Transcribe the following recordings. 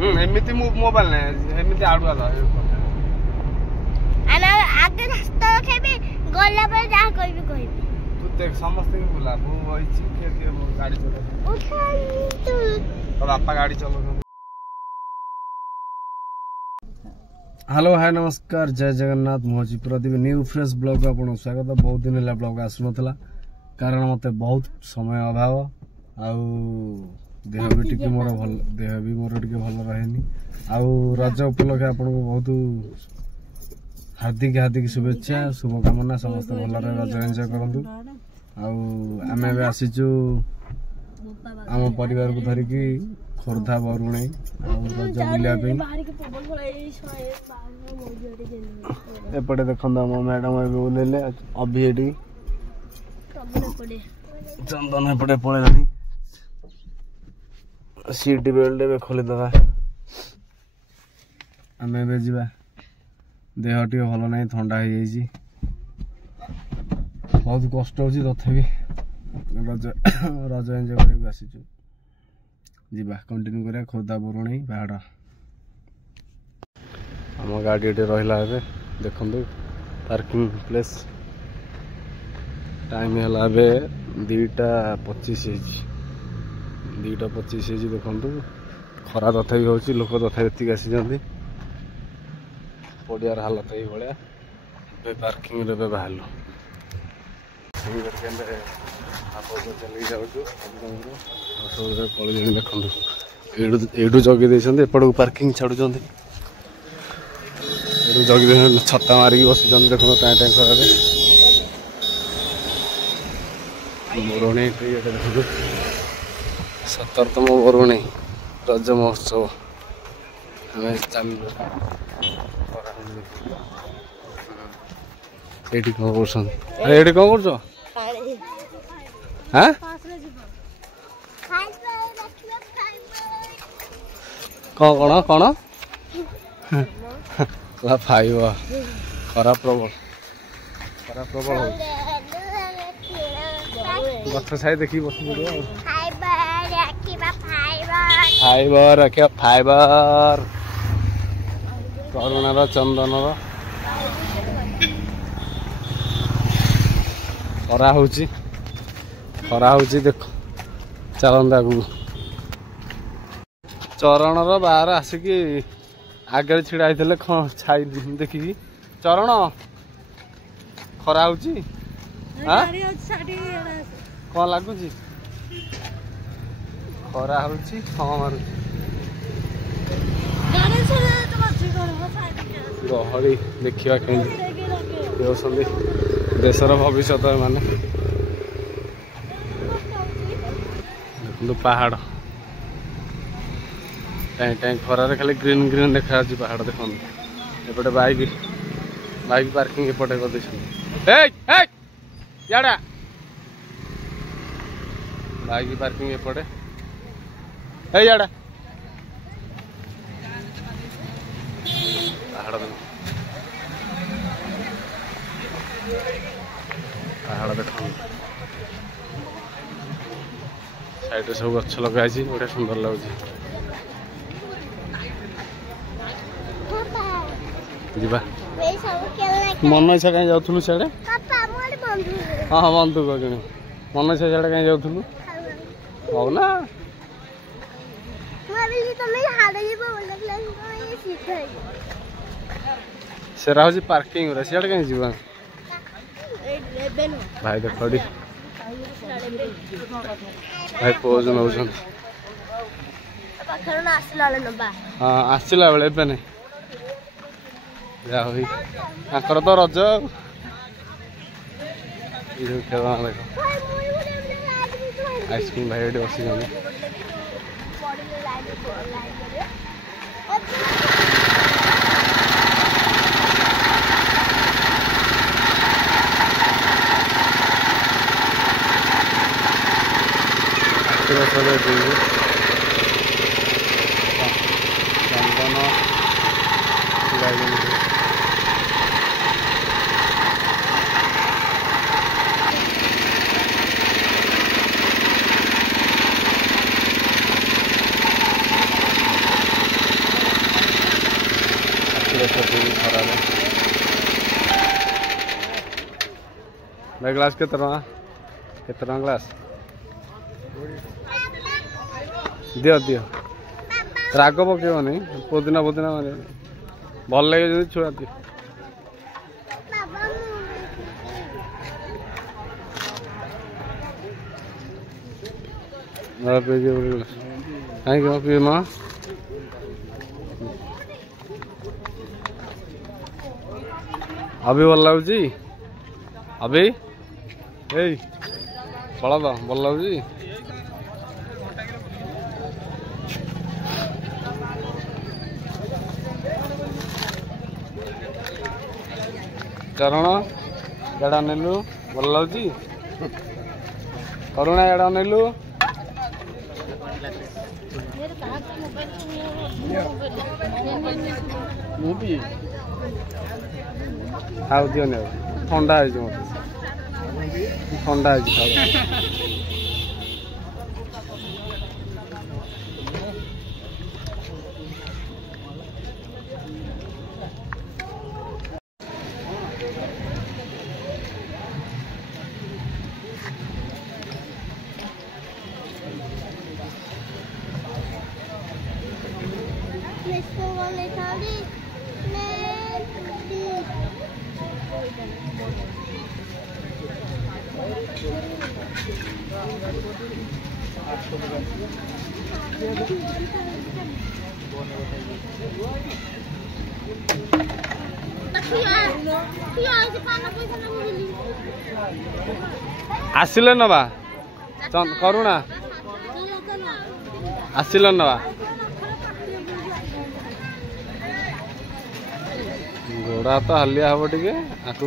एमती मोबाइल ना एमती आड़ुआ आना आगे रास्ता रखेबी गला पर जा कहबी कहबी तू देख समस्त के बुला वो वही के गाड़ी चला उठाई तू तो पापा गाड़ी चलो। हेलो हाय नमस्कार जय जगन्नाथ मुझे प्रदीप न्यू फ्रेश ब्लॉग आप स्वागत। बहुत दिन है ब्लॉग आसुनला कारण मत बहुत समय अभाव आउ देह भी टिके मोर भल देह भी मोर टिके भल रहेनी आउ रज उपलक्षे आपन को बहुत हार्दिक हार्दिक शुभेच्छा शुभकामना समस्त भल रज एंजॉय करंतु। आउ आमे बे आसीचु आम परिवार को धरिकी खोर्धा बरुणई रज बुलिया एपटे देखो मो मैडम बुलेले अभी एटी चंदन एपटे पड़ेगा सीट बेल्ट ए खोलीदे आम ए देह टे भल ना थंडा हो बहुत कष्ट हो तथापि रज रज एंजॉय करके आसीचु जीवा कंटिन्यू करिया खोर्धा बरुणई पहाड़ आम गाड़ी ये रहा है देखु पार्किंग प्लेस टाइम है 2:25 2:25 देखु खरा तथापि हो लोक तथापि आसी पड़ियार हालत ये भाया पार्किंग बाहर चलिए जाऊँ पलि देखु एडू जगी एपट को पार्किंग छाड़ू जगी छता मारिक बस देखो टाइम टाइम खरा बरुणई देखो 17तम बरुणई रज महोत्सव आम चल ये कौन कर ये कौन कर कौन कौन फाइव खरा प्रबल गछ छाई देखी बस फाइबर रखिया फाइबर करुणार चंदनर खरा हो देख चलता आगु चरणर बाहर आसिकी आगे छिड़ा होते छाई देखिकी चरण खरा हो कौन लगुच खरा हो गहली देखा कमी देशर भविष्य माने देखो पहाड़ टाइम टाइम खरारे खाली ग्रीन ग्रीन देखा पहाड़ देखो एपटे बाइक पार्किंग एपटे कर बाइक पार्किंग एपटे याड़ा पहाड़ पहाड़ देख साइड सब गछ लगाई बड़ा सुंदर लगुच मन इच्छा कहीं जाऊँ सियाड़े हाँ हाँ बंधु कि मन इच्छा सियाड़े कहीं जाऊँ हो ना सेरा हूँ पार्किंग सियाड़े कहीं जीवा भाई देख भाई पोज नौ हाँ आसला बेले एवं नहीं जाकर तो रज खेलना देख आइसक्रीम भाई ये बस चंदन खराब भाई ग्लास केते ग्लास दियो दियो राग पकेबनी पुदीना मारे भल लगे छुआ दियो कहीं पी माँ अभी भल लगुच अभी बड़ा तो भल लगुच चरण एड़ा नेलु भल लगुच करुणा एड़ा नेलु खाऊ दियो ठंडा है मत ठंडा है आसिले नवा करुणा आसिले नवा गोड़ा तो हलिया हम टे आकु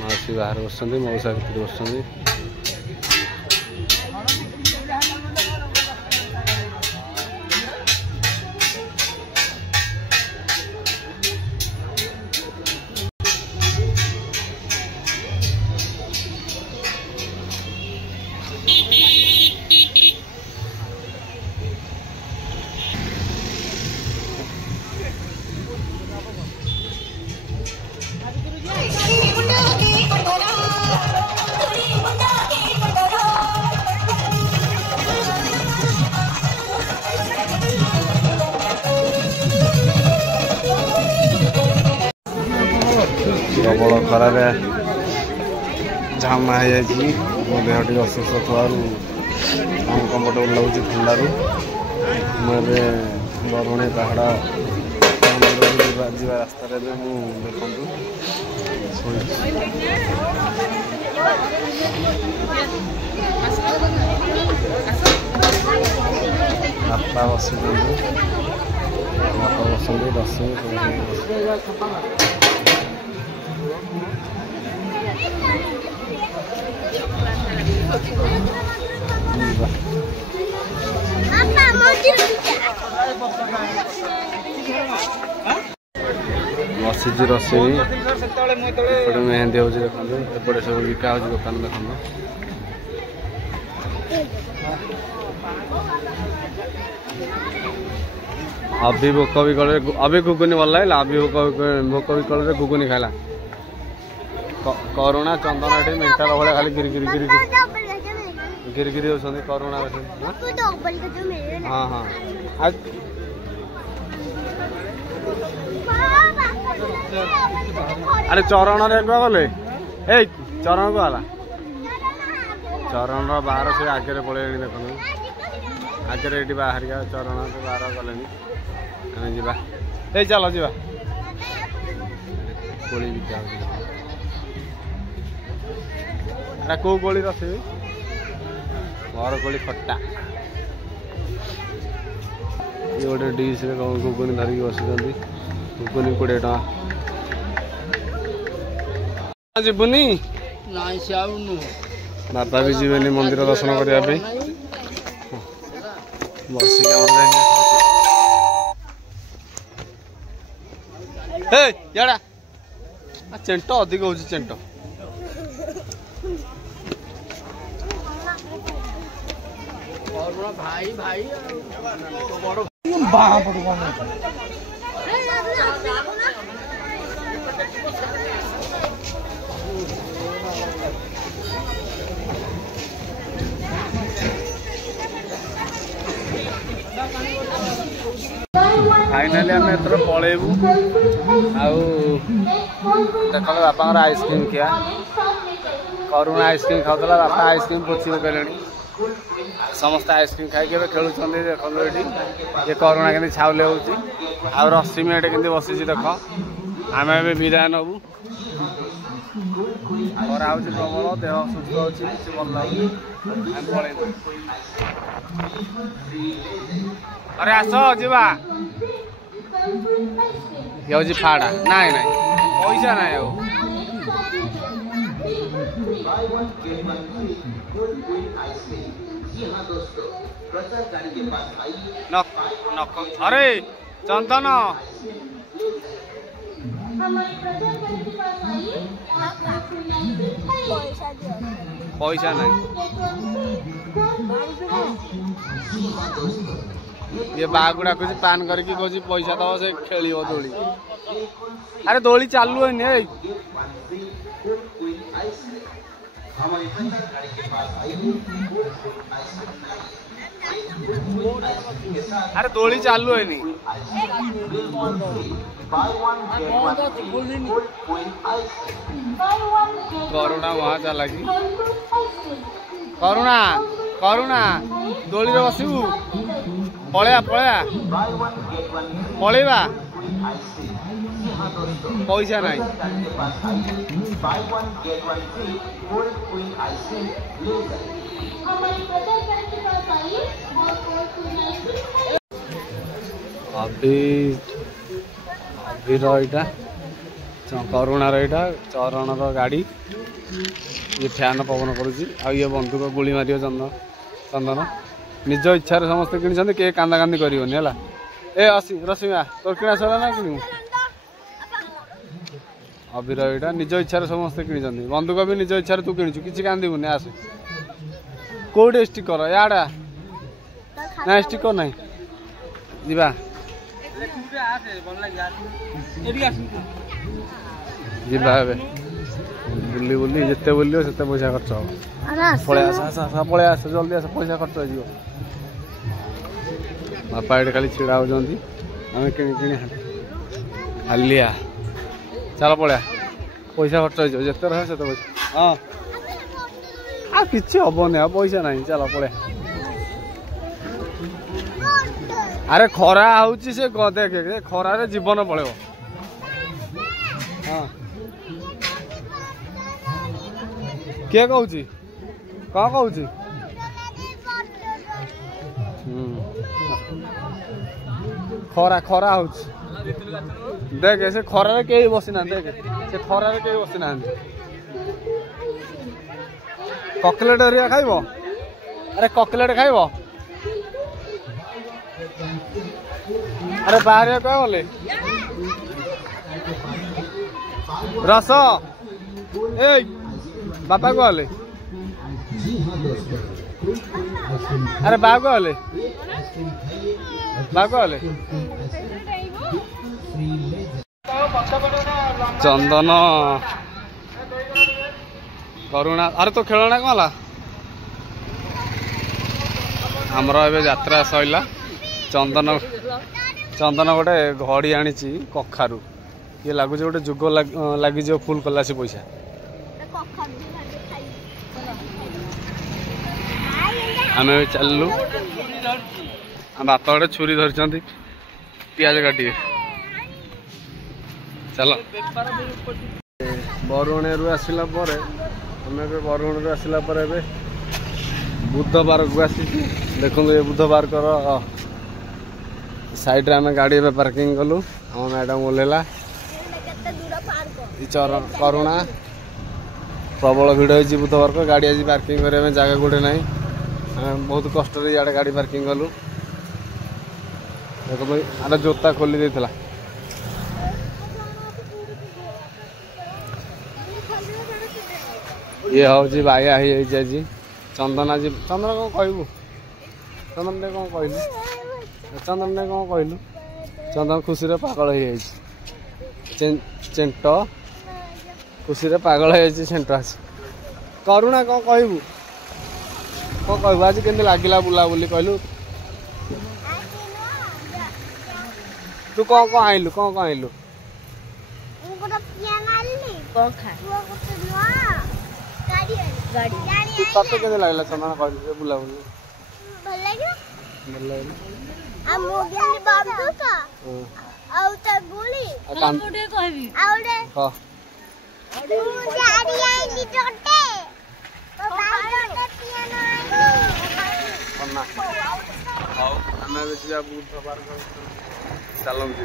मासी बाहर बस मौसा भर बस प्रबल खरार झामा हो मो देह टी असुस्थ थोड़ू अनकम्फर्टेबल लगुच ठंडार मुझे बरुणी पहाड़ जा रास्त देखु बापा बस बापा बस दस बसीची रसई मेहंदी हो देखते सब बिका हो दुकान देखते अभी भोक भी कले अभी घुगुनी भल लगे अभी भोक भी कले घुगुनी खाला करुणा चंदन ये मेंटाल भाई खाली गिरी गिरी गिरी गिरी गिरी होती करुणा हाँ हाँ अरे चरण रे गले ए चरण को आला चरण बाहर से आगे पड़े देख आगे ये बाहर चरण बाहर गले जा चल जा कोड़ी बिका अरे कौ कोड़ी रसबी घर कोड़ी खट्टा ये गोटे डिश घुगुनी धरिकी बसुँच घुगुनी 20 टका जीवनी बापा भी जीवन मंदिर दर्शन करने बसिक याड़ा चेंट अधिक हो चेंट भाई भाई फाइनाली आम एथर पलैबू देख बापा आइसक्रीम खिया करुणा आइसक्रीम खाऊला बापा आइसक्रीम पोची पकड़े समस्त आइसक्रीम खाई खेलुं देखो ये करुणा के छाउले हो रश्मि एटे के बसी देख आम ए विदाय नबू खरा हो प्रबल देह सुस्थ अच्छी भल लगे पलैबू अरे आस जा ये हूँ फाड़ा नाई नाई पैसा ना अरे चंदन पैसा ना ये बाघ डाकुच पान करके कह पैसा दब से खेल दोली अरे दोली चालू है अरे दोली चालू है करुणा वहां चला कि करुणा करुणा दोली रे बसबू पलैया पलैया पलैबा पैसा ना करुणार यहाँ चरण गाड़ी ये फैन पवन करुच्ची ये बंधुक गुली मार चंदन चंदन निज इच्छा समस्ते कि किए कांदा कांदी करनी है ए असी रश्मिया तोर किना सरा ना किणु अभिर यहाँ निज इच्छा समस्ते कि बंधुक भी निज इच्छा तू किणु कि कांदबुनि आस कौटे स्टिकर याडा ना स्टिकर ना जा बुली बुली जिते बुलियो से पैसा खर्च हम पलैया पलैया आस जल्दी आस पैसा खर्च हो बापा ये खाली छिड़ा होती आम कि हालिया चल पलैया पैसा खर्च हो जिते रह से पैसा हाँ आ कि हेनी आ पैसा ना चल पलैया अरे खरा हूँ से देख खरार जीवन पलैब हाँ किए कहूँ कौन कहूँ खरा खरा हूँ देख से खरार कहीं बसी ना देख से खरार कहीं बसी ना ककलेट हरिया खाइब अरे ककलेट खाइब अरे बाहर क्या गले रस ए बापा को गले अरे बा को गले बा को गले चंदन करुणा अरे तो खेलना कौन है आमर ए यात्रा सैला चंदन चंदन गोटे घड़ी आनी कखारू ये लगुच गोटे जुग लगी फुल कला से पैसा आम चलू बापा गोटे छुरी धरी पियाज काटे चल बरुणेरू आसला आम बरुणेरू आसला बुधवार को आसी देखो ये बुधवार कर साइड रे आम गाड़ी में पार्किंग कलु आम मैडम ओह्लैला करुणा प्रबल भिड़ होती बुधवार को गाड़ी आज पार्किंग करने जगह गोटे ना बहुत कष्ट इे गाड़ी पार्किंग कलु देखो भाई अरे जोता खोली देला ये हूँ बाया हो चंदना जी चंदन कौन कहबू चंदन ने कौन कहलु चंदन ने कौन कहलु चंदन खुशी रे पागल हो चेंट खुशी रे पागल हो चेंट आज करुणा कौन कहबू कौन कहबू आज केमती लगिला बुलाबुली कहलु तू कौन कौन आइलु कौन कौन आइलु तते केमती लागला चंदन कहलु बुलाबुली ଭଲ ଲାଗିଲା ଭଲ ଲାଗିଲା आ मोगेली बाबू का आउ त गुली कान कोटे कहबी आउडे हां तू जाडी आइली टोटे तो भाई टोटे पियानो आइली अन्ना हाउ हमें भी जा बूथ बार चलो जी